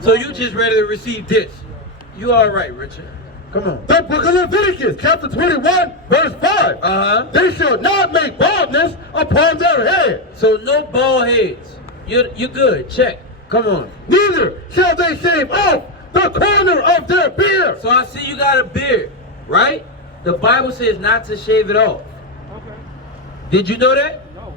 So you just ready to receive this. You all right, Richard. Come on. The book of Leviticus, chapter 21, verse 5. They shall not make baldness upon their head. So no bald heads. You're good. Check. Come on. Neither shall they shave off the corner of their beard. So I see you got a beard, right? The Bible says not to shave it off. Okay. Did you know that? No.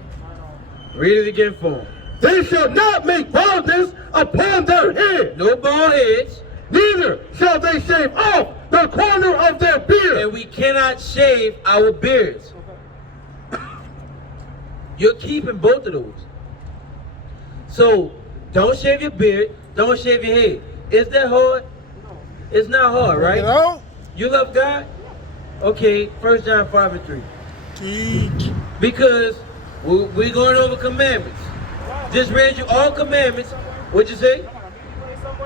Read it again for them. They shall not make baldness upon their head. No bald heads. Neither shall they shave off the corner of their beard. And we cannot shave our beards. Okay. You're keeping both of those. So don't shave your beard. Don't shave your head. Is that hard? No. It's not hard, right? You know? You love God? Okay, 1 John 5 and 3. Teach. Because we're going over commandments. Just read you all commandments. What'd you say?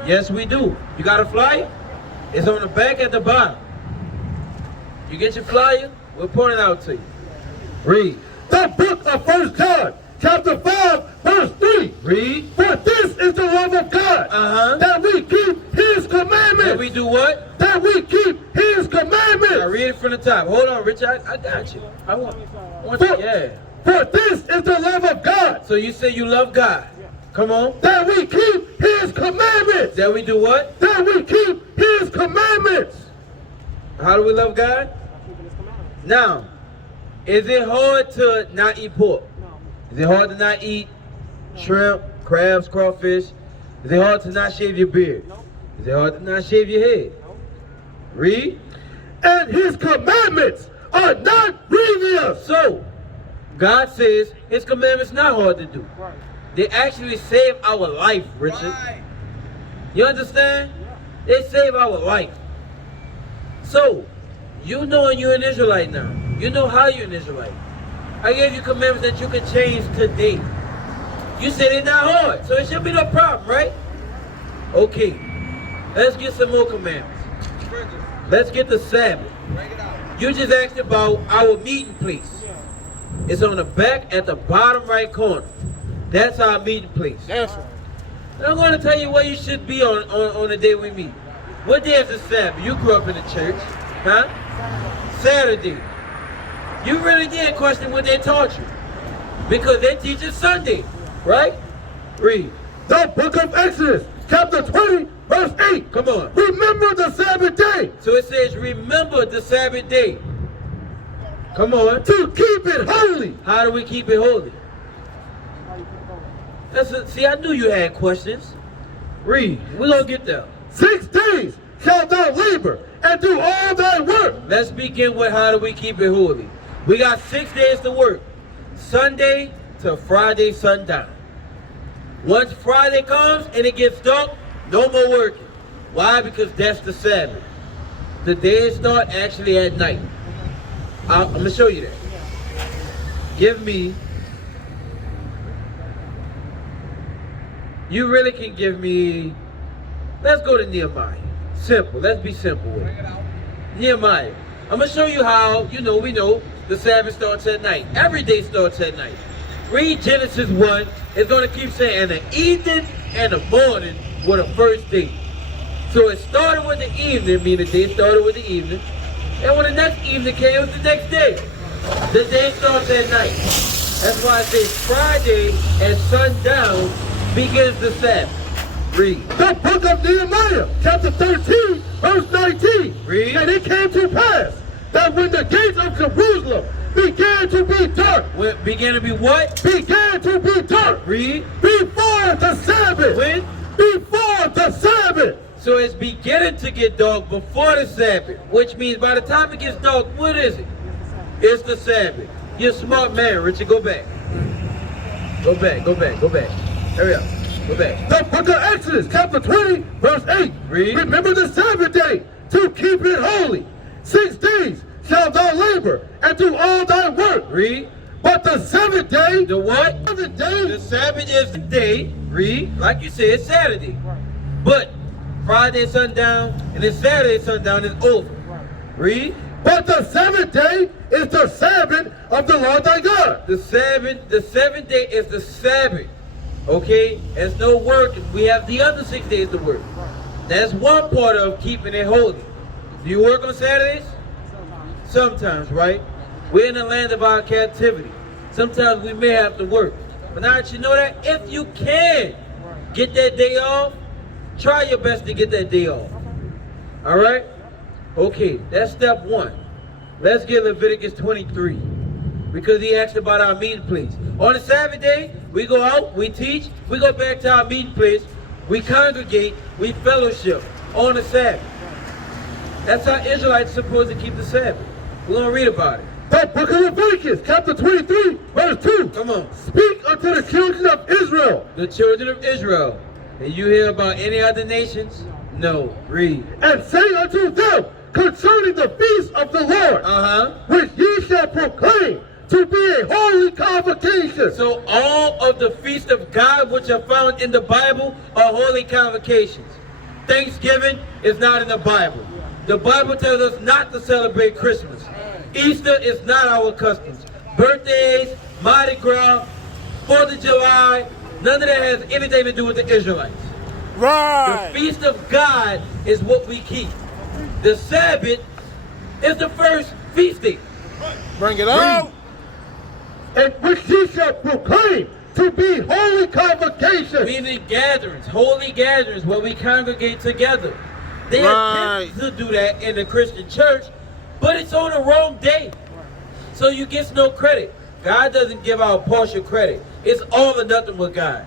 Yes, we do. You got a flyer? It's on the back at the bottom. You get your flyer? We'll point it out to you. Read. The book of 1 John, chapter 5, verse 3. Read. For this is the love of God, that we keep His commandments. That we do what? That we keep His commandments. Now read it from the top. Hold on, Richard. I got you. I want you. Yeah. For this is the love of God. So you say you love God. Come on. That we keep His commandments. That we do what? That we keep His commandments. How do we love God? Now, is it hard to not eat pork? No. Is it hard to not eat shrimp, crabs, crawfish? Is it hard to not shave your beard? No. Is it hard to not shave your head? No. Read. And His commandments are not grievous. So, God says His commandments not hard to do. Right. They actually save our life, Richard. Right. You understand? They save our life. So, you know you're an Israelite now. You know how you're an Israelite. I gave you commandments that you can change today. You said they're not hard, so it should be no problem, right? Okay, let's get some more commandments. Let's get the Sabbath. Break it out. You just asked about our meeting place. It's on the back at the bottom right corner. That's our meeting place. That's right. And I'm going to tell you where you should be on the day we meet. What day is the Sabbath? You grew up in the church, huh? Saturday. You really did question what they taught you. Because they teach us Sunday, right? Read. The book of Exodus, chapter 20, verse 8. Come on. Remember the Sabbath day. So it says, remember the Sabbath day. Come on. To keep it holy. How do we keep it holy? See, I knew you had questions. Read. We're going to get there. 6 days shalt thou labor and do all thy work. Let's begin with how do we keep it holy. We got 6 days to work. Sunday to Friday sundown. Once Friday comes and it gets dark, no more working. Why? Because that's the Sabbath. The days start actually at night. I'm going to show you that. Give me, you really can give me, let's go to Nehemiah. Simple, let's be simple with it. Nehemiah. I'm going to show you how, we know the Sabbath starts at night. Every day starts at night. Read Genesis 1. It's going to keep saying, and the evening and the morning were the first day. So it started with the evening, meaning the day started with the evening. And when the next evening came, it was the next day. The day starts at night. That's why I say Friday at sundown begins the Sabbath. Read. The book of Nehemiah, chapter 13, verse 19. Read. And it came to pass that when the gates of Jerusalem began to be dark. Began to be what? Began to be dark. Read. Before the Sabbath. When? Before the Sabbath. So it's beginning to get dark before the Sabbath, which means by the time it gets dark, what is it? It's the Sabbath. You're a smart man, Richard. Go back. Go back, go back, go back. Hurry up. Go back. The book of Exodus, chapter 20, verse 8. Read. Remember the Sabbath day to keep it holy. 6 days shalt thou labor and do all thy work. Read. But the seventh day, The what? seventh day, The Sabbath is the day. Read. Like you said, it's Saturday. But Friday sundown and then Saturday sundown is over. Read. but the seventh day is the Sabbath of the Lord thy God. The seventh day is the Sabbath Okay? There's no work. We have the other 6 days to work. That's one part of keeping it holy. Do you work on Saturdays? Sometimes, right? We're in the land of our captivity. Sometimes we may have to work. But now that you know that, if you can get that day off, try your best to get that day off. All right? Okay, that's step one. Let's get Leviticus 23. Because he asked about our meeting place. On the Sabbath day, we go out, we teach, we go back to our meeting place, we congregate, we fellowship on the Sabbath. That's how Israelites are supposed to keep the Sabbath. We're going to read about it. The book of Leviticus, chapter 23, verse 2. Come on. Speak unto the children of Israel. The children of Israel. And you hear about any other nations? No. Read. And say unto them concerning the feast of the Lord, which ye shall proclaim to be a holy convocation. So all of the feasts of God which are found in the Bible are holy convocations. Thanksgiving is not in the Bible. The Bible tells us not to celebrate Christmas. Easter is not our customs. Birthdays, Mardi Gras, 4th of July, none of that has anything to do with the Israelites. Right. The feast of God is what we keep. The Sabbath is the first feast day. Bring it out. And which ye shall proclaim to be holy convocation. Meaning gatherings, holy gatherings where we congregate together. They attempt to do that in the Christian church, but it's on the wrong day. So you get no credit. God doesn't give out partial credit. It's all or nothing with God.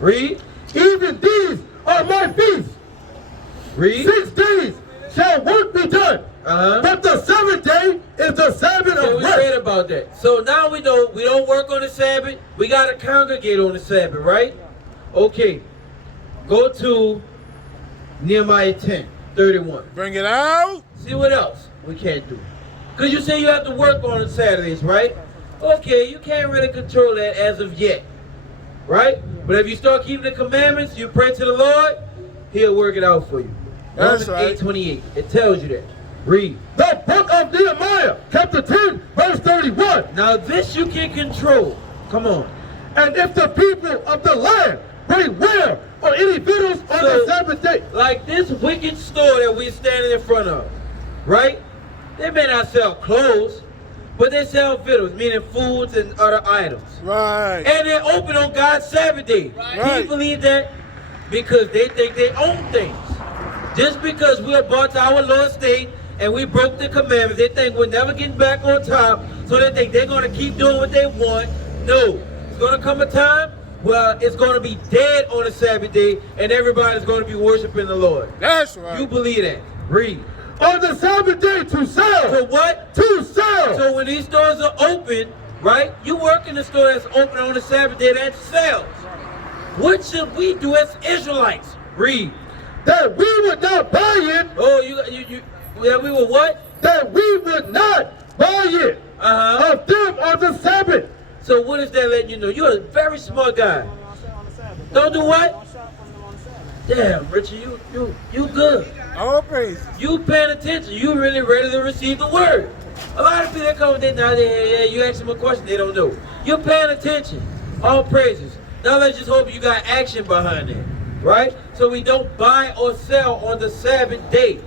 Read. Even these are my feasts. Read. 6 days shall work be done. But the 7th day is the Sabbath So of we rest. read about that. So now we know we don't work on the Sabbath. We got to congregate on the Sabbath, right? Okay. Go to Nehemiah 10:31. Bring it out. See what else we can't do. Because you say you have to work on Saturdays, right? Okay, you can't really control that as of yet. Right? But if you start keeping the commandments, you pray to the Lord, he'll work it out for you. That's Romans right. 8:28. It tells you that. Read. The book of Nehemiah, chapter 10, verse 31. Now this you can control. Come on. And if the people of the land bring ware or any victuals on the Sabbath day. Like this wicked store that we're standing in front of, right? They may not sell clothes, but they sell victuals, meaning foods and other items. Right. And they're open on God's Sabbath day. Can you believe that? Because they think they own things. Just because we are brought to our Lord's state and we broke the commandments, they think we're never getting back on top, so they think they're going to keep doing what they want. No. It's going to come a time where it's going to be dead on the Sabbath day and everybody's going to be worshiping the Lord. That's right. You believe that? Read. On the Sabbath day to sell. So what? To sell. So when these stores are open, right? You work in the store that's open on the Sabbath day that sells. What should we do as Israelites? Read. That we would not buy it. Oh, yeah, we were what? That we would not buy it of them on the Sabbath. So what is that letting you know? You're a very smart guy. Don't do what? Damn, Richard, you good. All praise. You paying attention. You really ready to receive the word. A lot of people that come with that now, you ask them a question, they don't know. You're paying attention. All praises. Now let's just hope you got action behind it, right? So we don't buy or sell on the Sabbath day.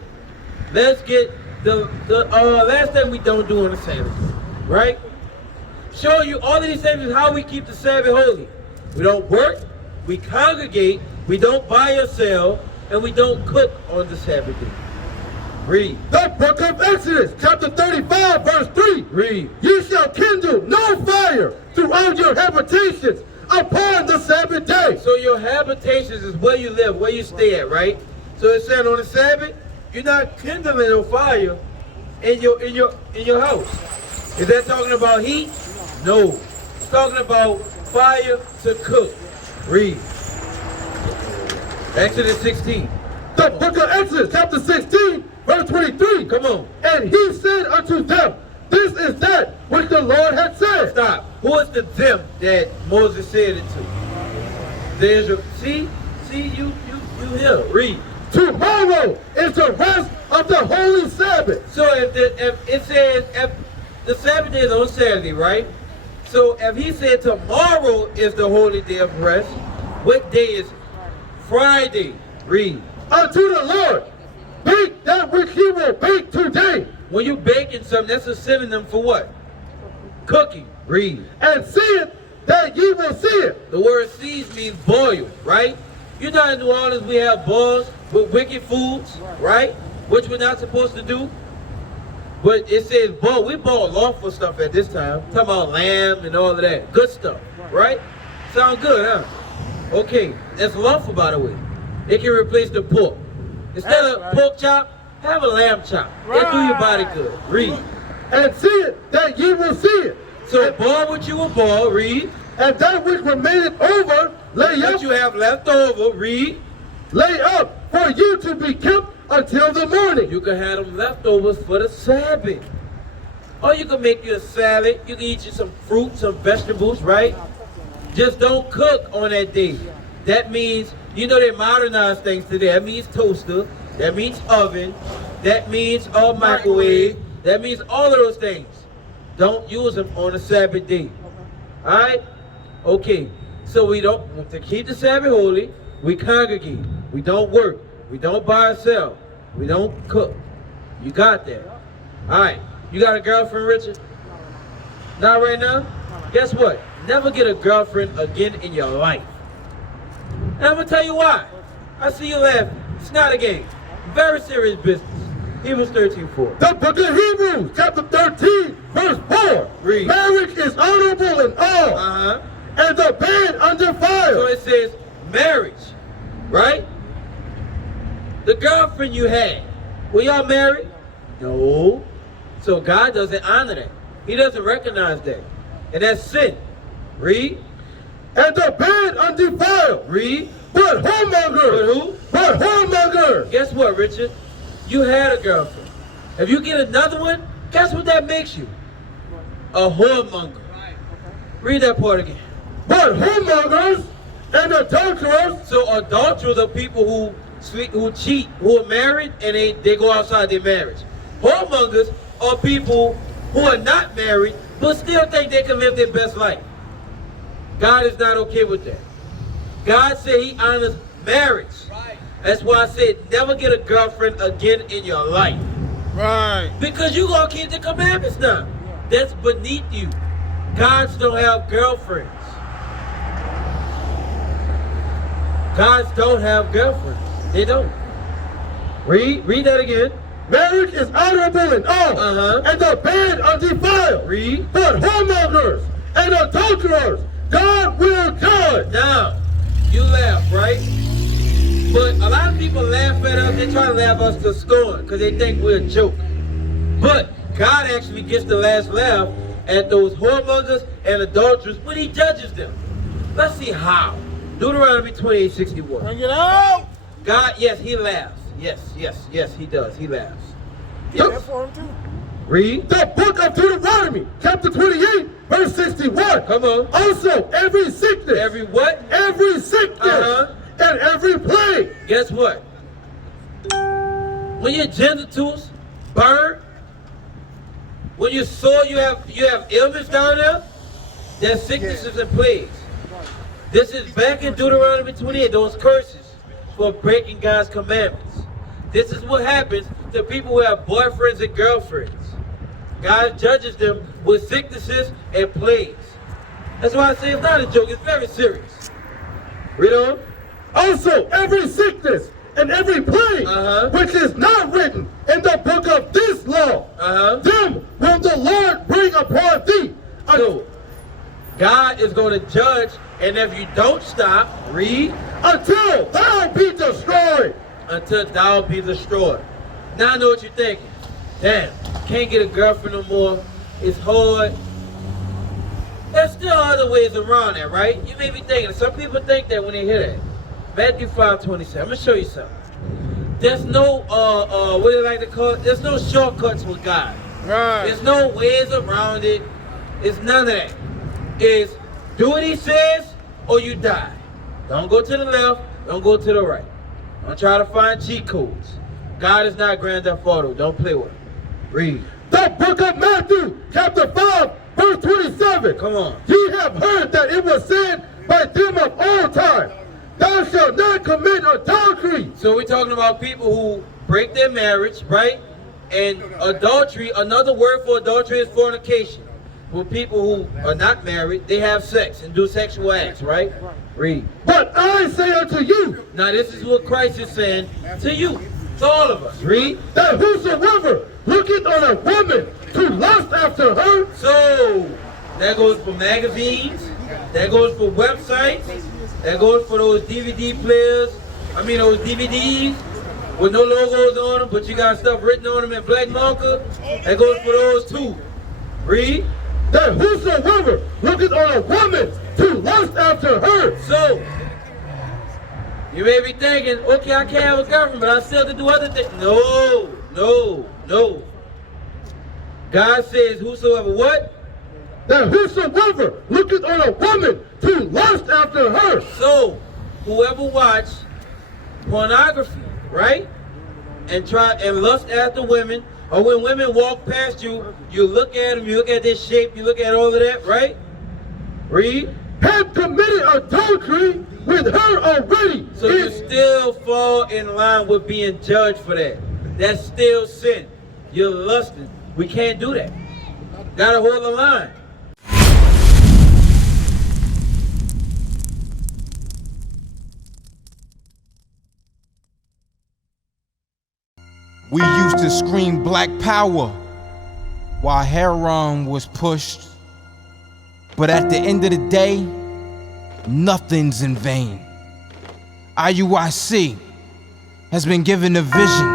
Let's get the last thing we don't do on the Sabbath, right? Show you all of these things is how we keep the Sabbath holy. We don't work, we congregate, we don't buy or sell, and we don't cook on the Sabbath day. Read. The book of Exodus, chapter 35, verse 3. Read. You shall kindle no fire throughout your habitations upon the Sabbath day. So your habitations is where you live, where you stay at, right? So it said on the Sabbath, you're not kindling no fire in your house. Is that talking about heat? No. It's talking about fire to cook. Read. Exodus 16. The book of Exodus, chapter 16, verse 23. Come on. And he said unto them, this is that which the Lord had said. Stop. Who is the them that Moses said it to? There's your, see, you here. Read. Tomorrow is the rest of the holy Sabbath. So if it says if the Sabbath day is on Saturday, right? So if he said tomorrow is the holy day of rest, What day is it? Friday. Read. Unto the Lord, bake that which he will bake today. When you baking something, that's a synonym for what? Cooking. Read. And see it that ye will see it. The word sees means boil, right? You know in New Orleans we have boils with wicked foods, right? Which we're not supposed to do. But it says boil. We boil lawful stuff at this time. Talking about lamb and all of that. Good stuff, right? Sound good, huh? Okay, that's lawful, by the way. It can replace the pork. Instead of pork chop, have a lamb chop. It'll do your body good. Read. And see it that ye will see it. So boil what you will boil. Read. And that which remaineth over, lay What up, you have left over. Read. lay up for you to be kept until the morning. You can have them leftovers for the Sabbath. Or you can make you a salad. You can eat you some fruit, some vegetables, right? Just don't cook on that day. That means, you know, they modernize things today. That means toaster. That means oven. That means microwave. That means all of those things. Don't use them on the Sabbath day. All right? Okay. So we don't, to keep the Sabbath holy, we congregate. We don't work. We don't buy or sell. We don't cook. You got that. All right. You got a girlfriend, Richard? Not right now? Guess what? Never get a girlfriend again in your life. And I'm going to tell you why. I see you laughing. It's not a game. Very serious business. Hebrews 13:4. The book of Hebrews, chapter 13, verse 4. Read. Marriage is honorable in all, and the bed undefiled. So it says marriage, right? The girlfriend you had, were y'all married? No. So God doesn't honor that. He doesn't recognize that. And that's sin. Read. And the bed undefiled. Read. But whoremongers. But who? But whoremongers. Guess what, Richard? You had a girlfriend. If you get another one, guess what that makes you? A whoremonger. Read that part again. But whoremongers and adulterers. So adulterers are people who cheat, who are married, and they go outside their marriage. Whoremongers are people who are not married, but still think they can live their best life. God is not okay with that. God said he honors marriage. Right. That's why I said never get a girlfriend again in your life. Right. Because you're going to keep the commandments now. That's beneath you. Gods don't have girlfriends. Gods don't have girlfriends. They don't. Read that again. Marriage is honorable in all, and the bed undefiled. Read. But whoremongers and adulterers, God will judge. Now, you laugh, right? But a lot of people laugh at us. They try to laugh us to scorn because they think we're a joke. But God actually gets the last laugh at those whoremongers and adulterers when he judges them. Let's see how. Deuteronomy 28:61. Bring it out. God, yes, he laughs. Yes, he does. He laughs. Yeah, Yes. for him too. Read. The book of Deuteronomy, chapter 28, verse 61. Come on. Also, every sickness. Every what? Every sickness. And every plague. Guess what? When your genitals burn, when you're sore, you have illness down there, there's sicknesses and plagues. This is back in Deuteronomy 28, those curses for breaking God's commandments. This is what happens to people who have boyfriends and girlfriends. God judges them with sicknesses and plagues. That's why I say it's not a joke, it's very serious. Read on. Also, every sickness and every plague, which is not written in the book of this law, them will the Lord bring upon thee. So, God is going to judge, and if you don't stop, read, until thou be destroyed. Until thou be destroyed. Now I know what you're thinking. Damn, can't get a girlfriend no more. It's hard. There's still other ways around that, right? You may be thinking, some people think that when they hear that. Matthew 5:27. I'm going to show you something. There's no, what do they like to call it? There's no shortcuts with God. Right. There's no ways around it. It's none of that. It's do what he says or you die. Don't go to the left. Don't go to the right. Don't try to find cheat codes. God is not Grand Theft Auto. Don't play with him. Read. The book of Matthew, chapter 5, verse 27. Come on. Ye have heard that it was said by them of old time, and commit adultery. So we're talking about people who break their marriage, right? And adultery, another word for adultery is fornication. For people who are not married, they have sex and do sexual acts, right? Read. But I say unto you, Now this is what Christ is saying to you, to all of us. Read. that whosoever looketh on a woman to lust after her, So that goes for magazines, that goes for websites, that goes for those DVD players, those DVDs with no logos on them, but you got stuff written on them in black marker. That goes for those too. Read. that whosoever looketh on a woman to lust after her. So, you may be thinking, okay, I can't have a girlfriend, but I still have to do other things. No, no, no. God says, whosoever what? That whosoever looketh on a woman to lust after her. So, whoever watch pornography, right? And try and lust after women, or when women walk past you, you look at them, you look at their shape, you look at all of that, right? Read. Have committed adultery with her already. So you still fall in line with being judged for that. That's still sin. You're lusting. We can't do that. Gotta hold the line. We used to scream black power while heroin was pushed. But at the end of the day, nothing's in vain. IUIC has been given a vision.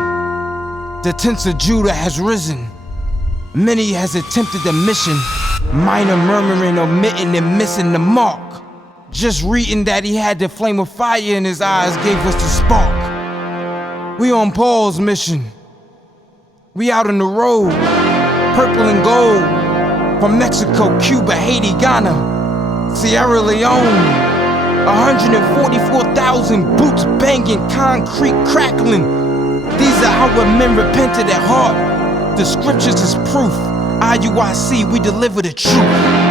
The tents of Judah has risen. Many has attempted the mission, minor murmuring, omitting, and missing the mark. Just reading that he had the flame of fire in his eyes gave us the spark. We on Paul's mission. We out on the road, purple and gold, from Mexico, Cuba, Haiti, Ghana, Sierra Leone. 144,000 boots banging, concrete crackling. These are our men repented at heart. The scriptures is proof. IUIC, we deliver the truth.